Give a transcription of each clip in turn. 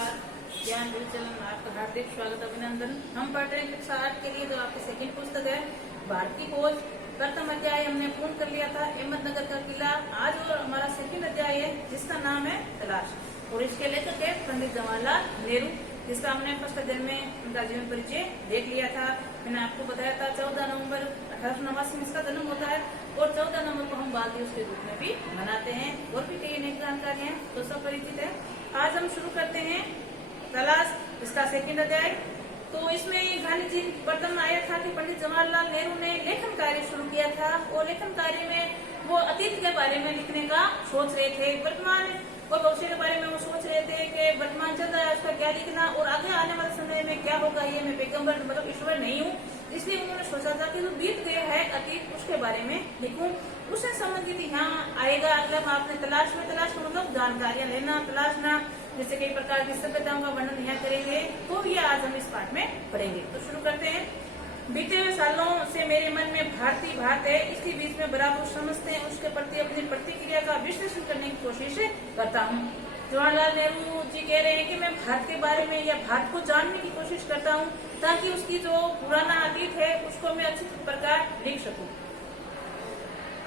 नमस्कार। ज्ञान गुरुचरण में आपका हार्दिक स्वागत अभिनंदन। हम पढ़ रहे हैं कक्षा 8 के लिए जो आपकी सेकंड पुस्तक है भारतीय खोज। प्रथम अध्याय हमने पूर्ण कर लिया था अहमदनगर का किला। आज और हमारा सेकंड अध्याय है जिसका नाम है तलाश और इसके लेखक है पंडित जवाहरलाल नेहरू, जिसका हमने फर्स्ट अध्याय में उनका जीवन परिचय देख लिया था। मैंने आपको बताया था 14 नवंबर 1889 में इसका जन्म होता है और 14 नवंबर को हम बाल दिवस के रूप में भी मनाते हैं। और भी कई अनेक जानकारियां तो सब परिचित है। आज हम शुरू करते हैं तलाश, इसका सेकंड अध्याय। तो इसमें गांधी जी प्रथम आया था कि पंडित जवाहरलाल नेहरू ने लेखन कार्य शुरू किया था और लेखन कार्य में वो अतीत के बारे में लिखने का सोच रहे थे, वर्तमान और भविष्य के बारे में वो सोच रहे थे कि वर्तमान चल रहा है उसका क्या लिखना और आगे आने वाले समय में क्या होगा। ये मैं पैगंबर मतलब ईश्वर नहीं हूँ, इसलिए उन्होंने सोचा था कि जो बीत गया है अतीत उसके बारे में लिखूं। उससे संबंधित यहाँ आएगा अगला आपने तलाश में, तलाश का मतलब जानकारियां लेना, तलाशना, जैसे कई प्रकार की सभ्यताओं का वर्णन यहाँ करेंगे। तो ये आज हम इस पाठ में पढ़ेंगे। तो शुरू करते हैं। बीते हुए सालों से मेरे मन में भारतीय भारत है, इसके बीच में बराबर समझते हैं, उसके प्रति अपनी प्रतिक्रिया का विश्लेषण करने की कोशिश करता हूँ। जवाहरलाल नेहरू जी कह रहे हैं कि मैं भारत के बारे में या भारत को जानने की कोशिश करता हूँ ताकि उसकी जो पुराना अतीत है उसको मैं अच्छी प्रकार लिख सकूं।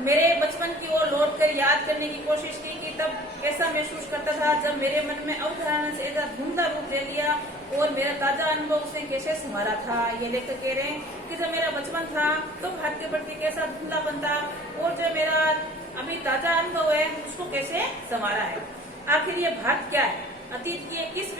मेरे बचपन की ओर लौट कर याद करने की कोशिश की कि तब कैसा महसूस करता था जब मेरे मन में अवधारणा से ऐसा धुंधला रूप ले लिया और मेरा ताजा अनुभव उसे कैसे संवारा था। ये लेकर कह रहे हैं कि जब मेरा बचपन था तो भारत के प्रति कैसा धुंधलापन था और जो मेरा अभी ताजा अनुभव है उसको कैसे संवारा है। आखिर ये भारत क्या है, अतीत की किस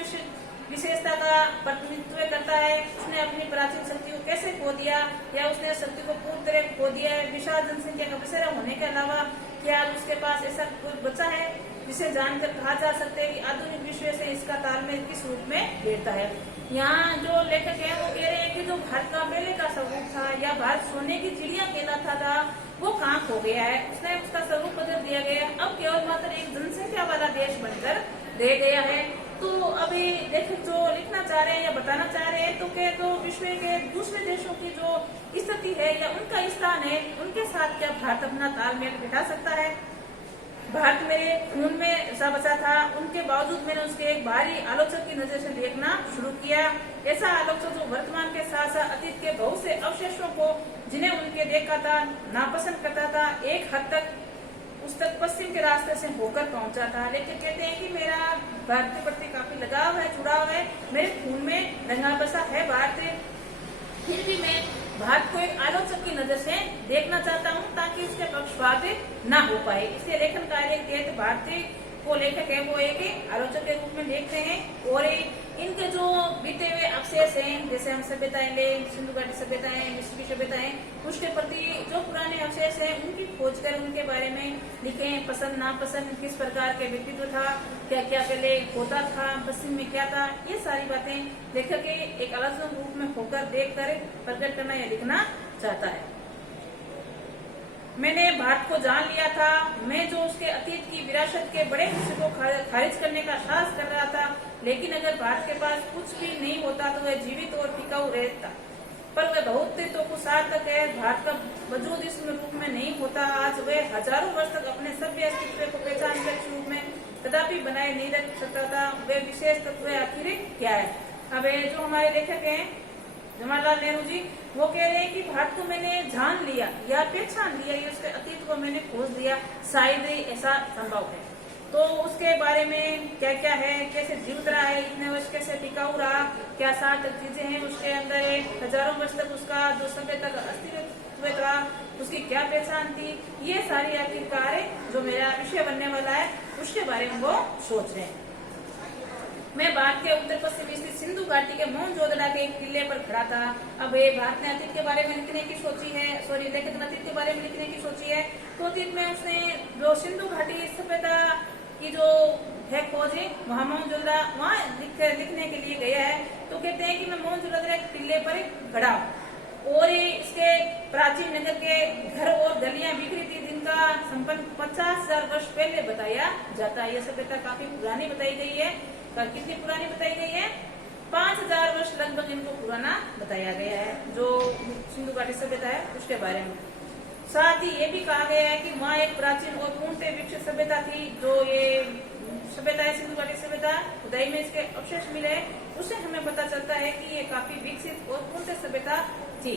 विशेषता का प्रतिनिधित्व करता है, उसने अपनी प्राचीन शक्ति को कैसे खो दिया या उसने शक्ति को पूर्ण तरह खो दिया है। विशाल जनसंख्या का पसेरा होने के अलावा क्या उसके पास ऐसा कुछ बचा है जिसे जानकर कहा जा सकता है कि आधुनिक विश्व से इसका तालमेल किस रूप में बैठता है। यहाँ जो लेखक है वो कह रहे हैं कि जो भारत का पहले का स्वरूप था या भारत सोने की चिड़िया कहलाता था वो कहाँ खो गया है, उसने उसका स्वरूप बदल दिया गया। अब केवल मात्र एक जनसंख्या वाला देश बनकर रह गया है। तो अभी लेखक जो लिखना चाह रहे हैं या बताना चाह रहे हैं तो के जो विश्व के दूसरे देशों की जो स्थिति है या उनका स्थान है उनके साथ क्या भारत अपना तालमेल बिठा सकता है। भारत मेरे खून में सा बसा था, उनके बावजूद मैंने उसके एक बाहरी आलोचक की नजर से देखना शुरू किया। ऐसा आलोचक जो वर्तमान के साथ साथ अतीत के बहुत से अवशेषों को जिन्हें उनके देखा था नापसंद करता था, एक हद तक उस तक पश्चिम के रास्ते से होकर पहुंचा था। लेकिन कहते हैं कि मेरा भारत के प्रति काफी लगाव है, जुड़ाव है, मेरे खून में रंगा बसा है भारत। फिर भी मैं भारत को एक आलोचक की नजर से देखना चाहता हूं ताकि उसके पक्षपात ना हो पाए। इसलिए लेखन कार्य के तहत भारतीय को लेखक है वो एक आलोचक के रूप में देखते हैं और इनके जो बीते हुए अवशेष हैं जैसे हम सभ्यताएं ले, सिंधु घाटी सभ्यताएं, मिस्र की सभ्यताएं, उसके प्रति जो पुराने अवशेष हैं उनकी खोज कर उनके बारे में लिखें। पसंद नापसंद, किस प्रकार के व्यक्तित्व था, क्या क्या पहले होता था, पश्चिम में क्या था, ये सारी बातें लेखक एक अलग रूप में होकर देख कर प्रकट करना या लिखना चाहता है। मैंने भारत को जान लिया था, मैं जो उसके अतीत की विरासत के बड़े हिस्से को खारिज करने का साहस कर रहा था। लेकिन अगर भारत के पास कुछ भी नहीं होता तो वह जीवित और टिकाऊ रहता, पर वह बहुत तो कुछ सार्थक है। भारत का वजूद इस रूप में नहीं होता आज वह हजारों वर्ष तक अपने सभ्य अस्तित्व को पहचान कर रूप में कदापि बनाए नहीं रख सकता था। वह विशेष तत्व आखिर क्या है। अब जो हमारे लेखक हैं जवाहरलाल नेहरू जी वो कह रहे हैं कि भारत को मैंने जान लिया या पहचान लिया या उसके अतीत को मैंने खोज लिया, शायद ऐसा संभव है। तो उसके बारे में क्या क्या है, कैसे जीवित रहा है, इतने वर्ष कैसे टिकाऊ रहा, क्या सार्थक चीजें हैं उसके अंदर है, हजारों वर्ष तक उसका जो सभ्यता का अस्तित्व था उसकी क्या पहचान थी, ये सारी आखिरकार जो मेरा विषय बनने वाला है उसके बारे में वो सोच रहे हैं। मैं भारत के उत्तर पश्चिम स्थित सिंधु घाटी के मोहनजोदड़ो के एक किले पर खड़ा था। अब भारत ने अतीत के बारे में लिखने की सोची है, लेखक ने अतीत के बारे में लिखने की सोची है। तो अतीत में उसने जो सिंधु घाटी सभ्यता की जो है खोज है वहाँ मोहनजोदड़ो वहाँ लिखने के लिए गया है। तो कहते हैं कि मैं मोहनजोदड़ो के किले पर खड़ा हूँ और इसके प्राचीन नगर के घर और गलियां बिखरी थी जिनका संपन्न 50,000 वर्ष पहले बताया जाता है। यह सभ्यता काफी पुरानी बताई गई है। कितनी पुरानी बताई गई है? 5,000 वर्ष लगभग इनको पुराना बताया गया है जो सिंधु घाटी सभ्यता है उसके बारे में। साथ ही ये भी कहा गया है कि वहाँ एक प्राचीन और पूर्णतः विकसित सभ्यता थी जो ये सभ्यता है, सिंधु घाटी सभ्यता, खुदाई में इसके अवशेष मिले, उससे हमें पता चलता है कि ये काफी विकसित और पूर्ण सभ्यता थी।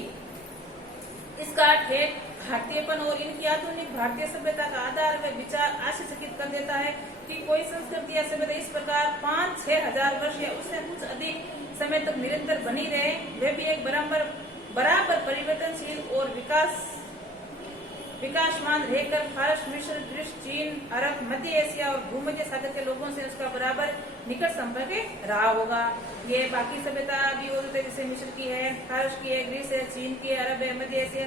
इसका अर्थ है भारतीयपन और इनकी आधुनिक भारतीय सभ्यता का आधार व विचार आश्चर्यचकित कर देता है कि कोई संस्कृति या सभ्यता इस प्रकार 5-6 हजार वर्ष या उससे कुछ अधिक समय तक निरंतर बनी रहे, वे भी एक बराबर परिवर्तनशील और विकासमान रहकर फारस, मिस्र, ग्रीस, चीन, अरब, मध्य एशिया और भूमध्य सागर के लोगों से उसका बराबर निकट संपर्क रहा होगा। ये बाकी सभ्यता भी हो सकती है, जैसे मिस्र की है, फारस की है, ग्रीस है, चीन की है, अरब है, मध्य एशिया,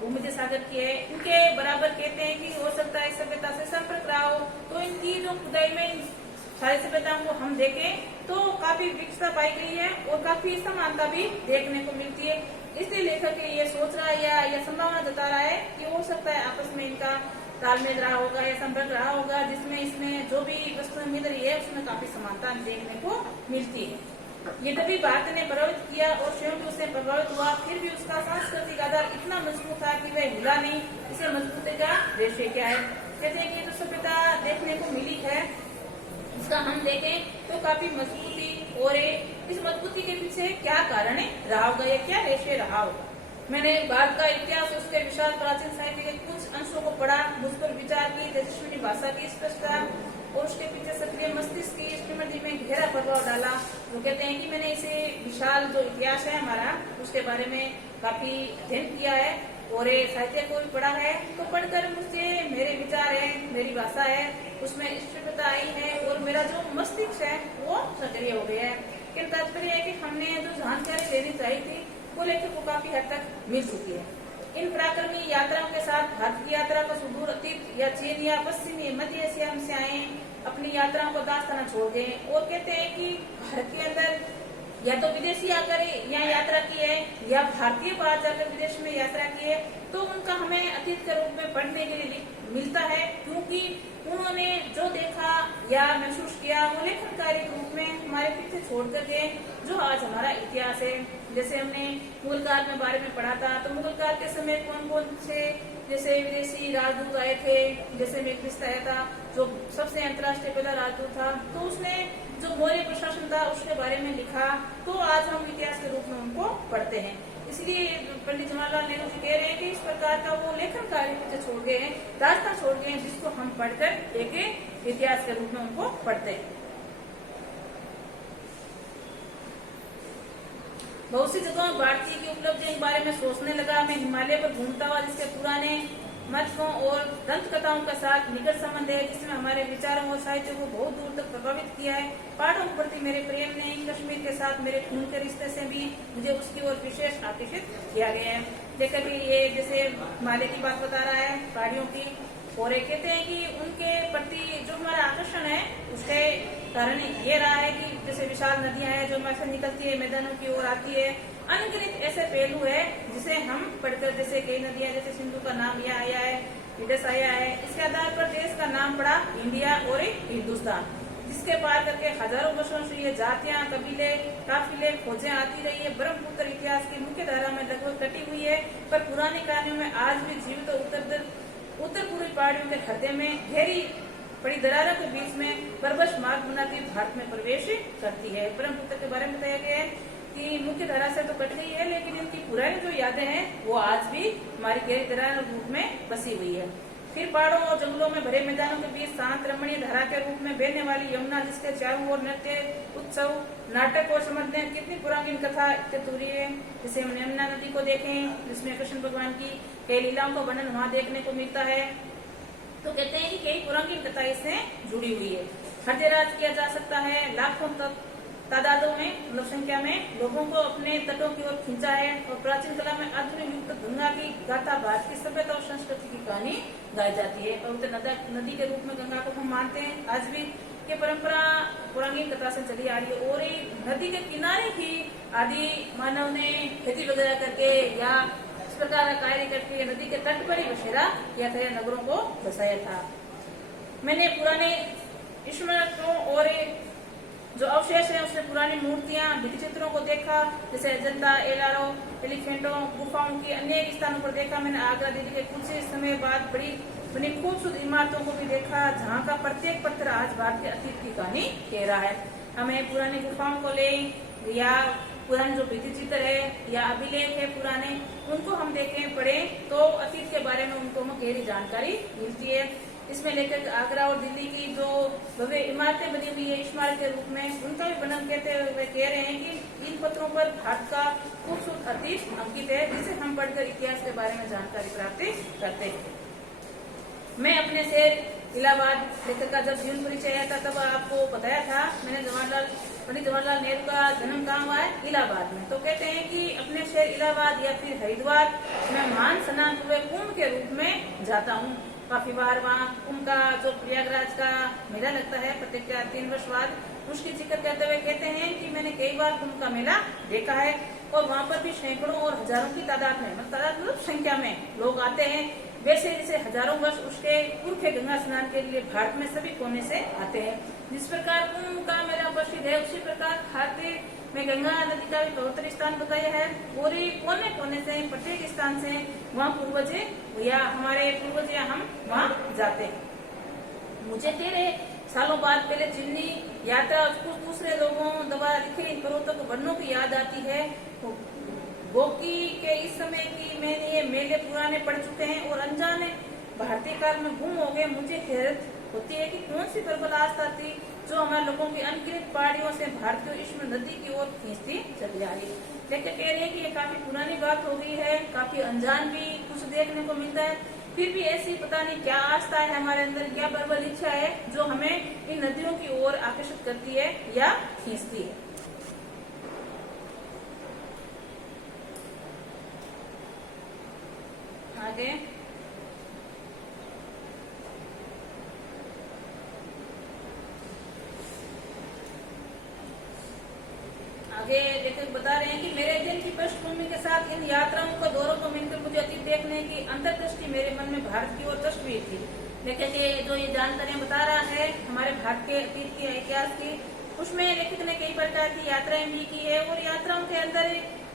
भूमध्य सागर की है, इनके बराबर कहते हैं कि हो सकता है इस सभ्यता से संपर्क रहा हो। तो इनकी जो खुदाई में सारी सभ्यताओं को हम देखें तो काफी विकसित पाई गई है और काफी समानता भी देखने को मिलती है। इसलिए लेखक ये सोच रहा है या संभावना जता रहा है कि हो सकता है आपस में इनका तालमेल रहा होगा या संपर्क रहा होगा, जिसमें इसमें जो भी वस्तुएं मिल रही है उसमें काफी समानता देखने को मिलती है। ये तभी भारत ने प्रभावित किया और स्वयं भी उससे प्रभावित हुआ, फिर भी उसका सांस्कृतिक आधार इतना मजबूत था कि वह हिला नहीं। इसे मजबूती का रहस्य क्या है? कहते हैं कि जो सभ्यता देखने को मिली है इसका हम देखें तो काफी मजबूती, और इस मजबूती के पीछे क्या कारण रहा होगा या क्या रहस्य रहा होगा। मैंने भारत का इतिहास, उसके विशाल प्राचीन साहित्य के कुछ अंशों को पढ़ा, मुझ पर विचार की, तेजस्विनी भाषा की स्पष्टता और उसके पीछे सक्रिय मस्तिष्क की स्मृति में गहरा प्रभाव डाला। वो कहते हैं कि मैंने इसे विशाल जो इतिहास है हमारा उसके बारे में काफी अध्ययन किया है और साहित्य को भी पढ़ा है, तो पढ़कर मुझे मेरे विचार है, मेरी भाषा है उसमें स्पष्टता आई है और मेरा जो मस्तिष्क है वो सक्रिय हो गया है। क्या तात्पर्य है कि हमने जो जानकारी लेनी चाहिए थी वो लेखक को काफी हद तक मिल चुकी है। इन पराक्रमी यात्राओं के साथ भारत की यात्रा का सुदूर अतीत या चीन या पश्चिमी मध्य एशिया से आए अपनी यात्राओं को दास्ताना छोड़ गए और कहते हैं कि भारत के अंदर या तो विदेशी आकर यहाँ यात्रा की है या भारतीय बाहर जाकर विदेश में यात्रा की है, तो उनका हमें अतीत के रूप में पढ़ने के लिए मिलता है, क्योंकि उन्होंने जो देखा या महसूस किया वो लेखन कार्य के रूप में हमारे पीछे छोड़ कर गए, जो आज हमारा इतिहास है। जैसे हमने मुगल काल के बारे में पढ़ा था, तो मुगल काल के समय कौन कौन से जैसे विदेशी राजदूत आए थे, जैसे मेघविस्त आया था जो सबसे अंतर्राष्ट्रीय पहला राजदूत था, तो उसने जो मौर्य प्रशासन था उसके बारे में लिखा, तो आज हम इतिहास के रूप में उनको पढ़ते हैं। इसलिए पंडित जवाहरलाल नेहरू जी कह रहे हैं कि इस प्रकार का वो लेखन कार्य पीछे छोड़ गए हैं, दास्तान छोड़ गए हैं, जिसको हम पढ़कर एक इतिहास के रूप में उनको पढ़ते हैं। बहुत सी जगहों भारतीय की उपलब्धियों के बारे में सोचने लगा। मैं हिमालय पर घूमता हुआ, जिसके पुराने मथकों और दंत कथाओं के साथ निकट संबंध है, जिसमें हमारे विचारों और साहित्य को बहुत दूर तक प्रभावित किया है। पहाड़ों के प्रति मेरे प्रेम ने कश्मीर के साथ मेरे खून के रिश्ते से भी मुझे उसकी ओर विशेष आकर्षित किया गया है। देखकर ये जैसे हिमालय की बात बता रहा है, पहाड़ियों की, और ये कहते हैं कि उनके प्रति जो हमारा आकर्षण है उसके कारण ये रहा है कि जैसे विशाल नदियां हैं जो हमारे से निकलती है, मैदानों की ओर आती है, अनगिनत ऐसे पहलू है जिसे हम पढ़कर, जैसे कई नदियां, जैसे सिंधु का नाम यहाँ आया है, इंडस आया है, इसके आधार पर देश का नाम पड़ा इंडिया और हिंदुस्तान, जिसके पार करके हजारों वर्षों से ये जातियां, कबीले, काफिले, खोजें आती रही है। ब्रह्मपुत्र इतिहास की मुख्य धारा में लगभग कटी हुई है, पर पुरानी कहानियों में आज भी जीवित उत्तर पूर्वी पहाड़ियों के हृदय में गहरी बड़ी दरारों के बीच में परवश मार्ग बनाती भारत में प्रवेश करती है। ब्रह्मपुत्र के बारे में बताया गया है कि मुख्य धारा से तो कट गई है, लेकिन इनकी पुरानी जो यादें हैं वो आज भी हमारी गहरी दरार रूप में बसी हुई है। फिर पहाड़ों और जंगलों में भरे मैदानों के बीच शांत रमणीय धारा के रूप में बहने वाली यमुना, जिसके चारों ओर नृत्य, उत्सव, नाटक और समझने कितनी पुरानी कथा इतनी है। जैसे हम यमुना नदी को देखें, जिसमें कृष्ण भगवान की कई लीलाओं का वर्णन वहाँ देखने को मिलता है, तो कहते हैं कि कई पुरानी कथा इससे जुड़ी हुई है। हृदयराज किया जा सकता है, लाखों तक तादादों में, मतलब संख्या में लोगों को अपने तटों की ओर खींचा है, और प्राचीन कला में आधुनिक युक्त गंगा की गाथा, भारत की सभ्यता और संस्कृति की कहानी गाई जाती है। पवित्र नदी के रूप में गंगा को हम मानते हैं, आज भी ये परंपरा पुरानी कथा से चली आ रही है। और नदी के किनारे ही आदि मानव ने खेती वगैरह करके या इस प्रकार का कार्य करके नदी के तट पर ही बसेरा किया था, नगरों को बसाया था। मैंने पुराने स्मारकों और जो अवशेष है उसमें पुरानी मूर्तियां, भित्ति चित्रों को देखा, जैसे अजंता, एलिफेंटों गुफाओं की अन्य स्थानों पर देखा मैंने। आगरा दिल्ली के कुछ ही समय बाद बड़ी खूबसूरत इमारतों को भी देखा, जहाँ का प्रत्येक पत्थर आज भारत के अतीत की कहानी कह रहा है। हमें पुरानी गुफाओं को ले या पुराने जो भित्ति चित्र है या अभिलेख है पुराने, उनको हम देखें पढ़ें तो अतीत के बारे में उनको हमें गहरी जानकारी मिलती है। इसमें लेकर आगरा और दिल्ली की जो भव्य इमारतें बनी हुई है स्मारक के रूप में, उनका भी वर्णन कहते हुए कह रहे हैं कि इन पत्थरों पर भारत का खूबसूरत अतीत अंकित है, जिसे हम पढ़कर इतिहास के बारे में जानकारी प्राप्त करते हैं। मैं अपने शहर इलाहाबाद लेकर का जब जीवन परिचय आया था तब आपको बताया था मैंने पंडित जवाहरलाल नेहरू का जन्म कहाँ हुआ है, इलाहाबाद में। तो कहते हैं कि अपने शहर इलाहाबाद या फिर हरिद्वार मैं महान स्नान हुए कुंभ के रूप में जाता हूँ। काफी बार वहाँ कुंभ का जो प्रयागराज का मेला लगता है प्रत्येक 3 वर्ष बाद, उसकी जिक्र करते हुए कहते हैं कि मैंने कई बार कुंभ का मेला देखा है और वहाँ पर भी सैकड़ों और हजारों की तादाद में मतलब संख्या में लोग आते हैं। वैसे जैसे हजारों वर्ष उसके पूर्व के गंगा स्नान के लिए भारत में सभी कोने से आते हैं। जिस प्रकार कुंभ का मेला प्रसिद्ध है, उसी प्रकार भारत में गंगा नदी का भी पवित्र स्थान बताया है। पूरे कोने कोने से प्रत्येक स्थान से वहाँ पूर्वज या हमारे पूर्वज या हम वहाँ जाते हैं। मुझे 13 सालों बाद पहले चीनी यात्रा कुछ दूसरे लोगों द्वारा लिखे इन पर्वतों वर्णों की याद आती है। गोकी के इस समय की मैंने ये मेले पुराने पड़ चुके हैं और अनजाने भारतीय काल में गुम हो गए। मुझे हैरत होती है कि कौन सी प्रबल आस्था थी जो हमारे लोगों की अनगिनत पहाड़ियों से भारत की इश्म नदी की ओर खींचती चली आ रही। लेकिन कह रहे हैं कि ये काफी पुरानी बात हो गई है, काफी अनजान भी कुछ देखने को मिलता है। फिर भी ऐसी पता नहीं क्या आस्था है हमारे अंदर, क्या प्रबल इच्छा है जो हमें इन नदियों की ओर आकर्षित करती है या खींचती है। आगे आगे लेखक बता रहे हैं कि मेरे अध्ययन की पृष्ठभूमि के साथ इन यात्राओं का दौरों को मिलकर मुझे अतीत देखने की अंतर्दृष्टि मेरे मन में भारत की ओर तस्वीर थी। लेखक जो ये जानकारियां बता रहा है हमारे भारत के अतीत के इतिहास की, उसमें लेखक ने कई प्रकार की यात्राएं भी की है और यात्राओं के अंदर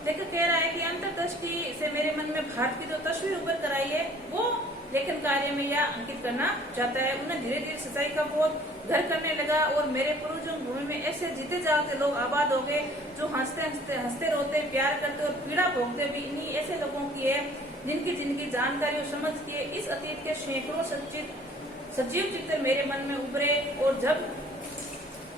लेखक कह रहा है कि अंतर्दृष्टि से मेरे मन में भारत की जो तस्वीर उभर कर आई है वो लेखन कार्य में यह अंकित करना चाहता है। उन्हें धीरे धीरे सच्चाई का बोध घर करने लगा और मेरे पूर्वजों भूमि में ऐसे जीते जागते लोग आबाद हो गए जो हंसते हंसते हंसते रोते प्यार करते और पीड़ा भोगते भी इन्हीं ऐसे लोगों की है जिनकी जिनकी जानकारी और समझ के इस अतीत के सैकड़ों सजीव चित्र मेरे मन में उभरे। और जब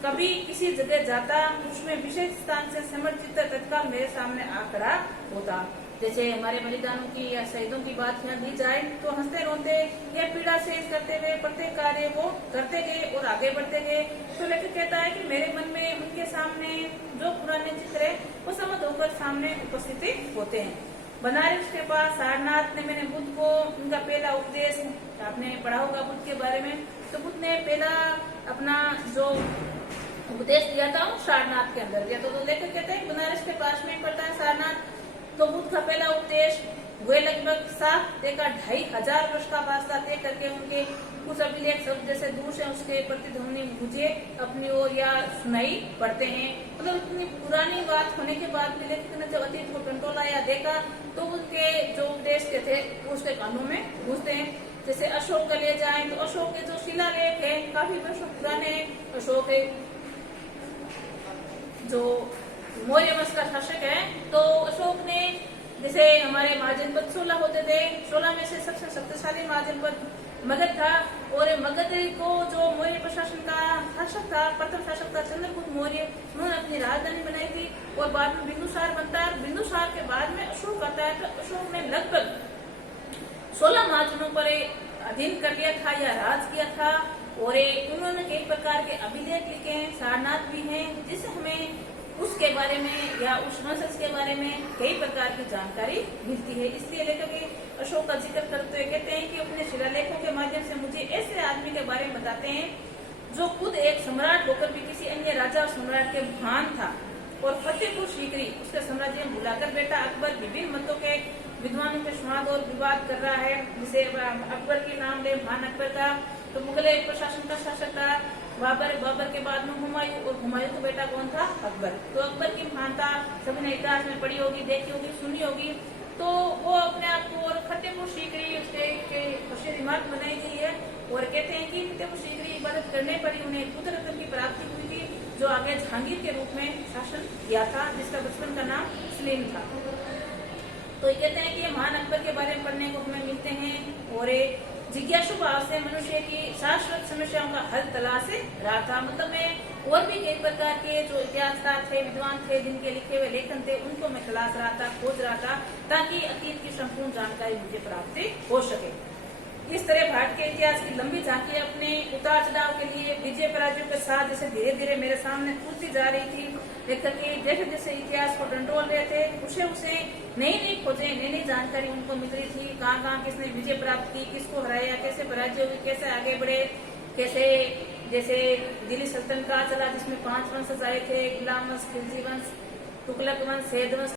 कभी किसी जगह जाता उसमें विशेष स्थान से समर्थ चित्र तत्काल मेरे सामने आ खड़ा होता। जैसे हमारे बलिदानों की या शहीदों की बात यहाँ दी जाए तो हंसते रोते या पीड़ा से करते हुए प्रत्येक कार्य वो करते गए और आगे बढ़ते गए। तो लेखक कहता है कि मेरे मन में उनके सामने जो पुराने चित्र है वो समझ होकर सामने उपस्थित होते हैं। बनारस के पास सारनाथ में मैंने बुद्ध को उनका पहला उपदेश, आपने पढ़ा होगा बुद्ध के बारे में, तो बुद्ध ने पहला अपना जो उपदेश दिया था वो सारनाथ के अंदर दिया। तो लेखक कहते हैं बनारस के पास में पड़ता है सारनाथ। तो बुद्ध का पहला उपदेश वे लगभग 7,500 वर्ष का फासला तय करके उनके कुछ अभिलेख शब्द जैसे दूर से उसके प्रतिध्वनि मुझे अपनी ओर या सुनाई पड़ते हैं। मतलब इतनी पुरानी बात होने के बाद भी लेखक ने जब अतीत को टंटोला या देखा तो उनके जो उपदेश के थे उसके कानों में घुसते हैं। जैसे अशोक का ले जाए तो अशोक के जो शिलालेख है काफी वर्षों पुराने अशोक है जो मौर्य वंश का शासक है। तो अशोक ने जैसे हमारे महाजनपद 16 होते थे, 16 में से सबसे शक्तिशाली महाजनपद मगध था और मगध को जो मौर्य प्रशासन का शासक था, प्रथम शासक था चंद्रगुप्त मौर्य, उन्होंने अपनी राजधानी बनाई थी और बाद में बिंदुसार बनता है। बिंदुसार के बाद में अशोक आता है। तो अशोक ने लगभग 16 महाजनों पर अधीन कर लिया था या राज किया था और उन्होंने कई प्रकार के अभिलेख लिखे हैं, सारनाथ भी हैं, जिससे हमें उसके बारे में या उस वंशज के बारे में कई प्रकार की जानकारी मिलती है। इसलिए लेखक अशोक का जिक्र करते हुए कहते हैं कि अपने शिलालेखों के माध्यम से मुझे ऐसे आदमी के बारे में बताते हैं जो खुद एक सम्राट होकर भी किसी अन्य राजा और सम्राट के महान था और फतेहपुर सीकरी उसके साम्राज्य में बुलाकर बेटा अकबर विभिन्न मतों के विद्वानों के स्वाद और विवाद कर रहा है। जिसे अकबर के नाम ले महान अकबर का तो मुगल प्रशासन का शासक था। बाबर, बाबर के बाद में हुमायूं, और हुमायूं का बेटा कौन था? अकबर। तो अकबर की महानता सभी ने इतिहास में पढ़ी होगी, देखी होगी, सुनी होगी। तो वो अपने आप को और फतेहपुर सीकरी उसके रिमार्क बनाई गई है और कहते हैं कि फतेहपुर सीकरी इबादत करने पर ही उन्हें पुत्र रत्न की प्राप्ति हुई थी, जो आगे जहांगीर के रूप में शासन किया था, जिसका बचपन का नाम सलीम था। तो ये कहते हैं कि ये महान अकबर के बारे में पढ़ने को हमें मिलते हैं और जिज्ञासु भाव से मनुष्य की शाश्वत समस्याओं का हल तलाश रहा था। मतलब मैं और भी कई प्रकार के जो इतिहासकार थे, विद्वान थे, जिनके लिखे हुए लेखन थे, उनको मैं तलाश रहा था, खोज रहा था, ताकि अतीत की संपूर्ण जानकारी मुझे प्राप्त हो सके। इस तरह भारत के इतिहास की लंबी झांकी अपने उतार चढ़ाव के लिए विजय पराजय के साथ जैसे धीरे धीरे मेरे सामने खुलती जा रही थी। लेखक के जैसे जैसे इतिहास को डंडोल रहे थे, उसे नई नई खोजें, नई नई जानकारी उनको मिल रही थी। कहाँ किसने विजय प्राप्त की, किसको हराया, कैसे पराजय हुई, कैसे आगे बढ़े, कैसे जैसे दिल्ली सल्तनत का चला जिसमें 5 वंश आए थे, गुलाम वंश, खिलजी वंश, तुगलक वंश, सैयद वंश,